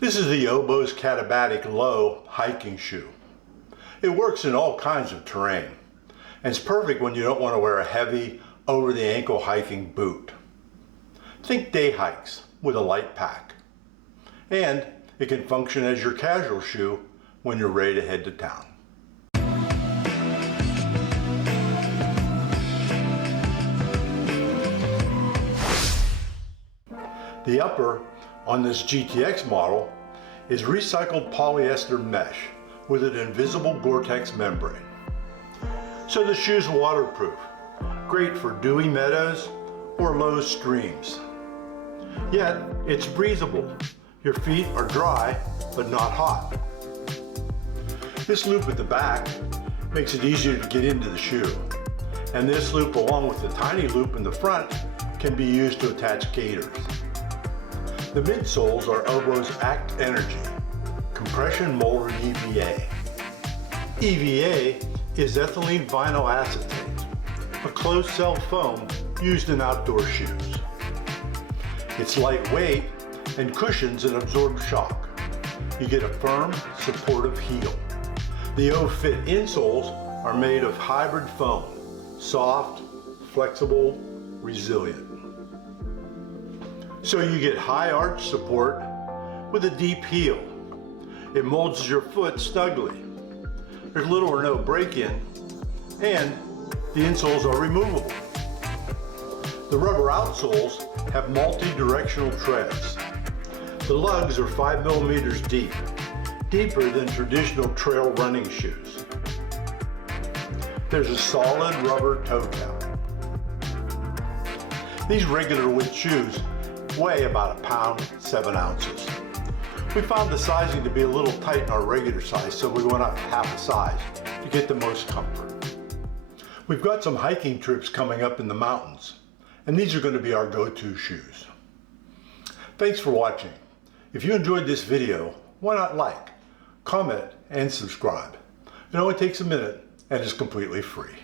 This is the Oboz Katabatic Low hiking shoe. It works in all kinds of terrain, and it's perfect when you don't want to wear a heavy, over-the-ankle hiking boot. Think day hikes with a light pack. And it can function as your casual shoe when you're ready to head to town. The upper on this GTX model is recycled polyester mesh with an invisible Gore-Tex membrane. So the shoe's waterproof, great for dewy meadows or low streams. Yet it's breathable. Your feet are dry but not hot. This loop at the back makes it easier to get into the shoe. And this loop, along with the tiny loop in the front, can be used to attach gaiters. The midsoles are Oboz Act Energy, compression molded EVA. EVA is ethylene vinyl acetate, a closed cell foam used in outdoor shoes. It's lightweight and cushions and absorbs shock. You get a firm, supportive heel. The O-Fit insoles are made of hybrid foam, soft, flexible, resilient. So you get high arch support with a deep heel. It molds your foot snugly. There's little or no break-in, and the insoles are removable. The rubber outsoles have multi-directional treads. The lugs are 5 millimeters deep, deeper than traditional trail running shoes. There's a solid rubber toe cap. These regular width shoes weigh about 1 pound, 7 ounces. We found the sizing to be a little tight in our regular size, so we went up half a size to get the most comfort. We've got some hiking trips coming up in the mountains, and these are going to be our go-to shoes. Thanks for watching. If you enjoyed this video, why not like, comment, and subscribe? It only takes a minute and is completely free.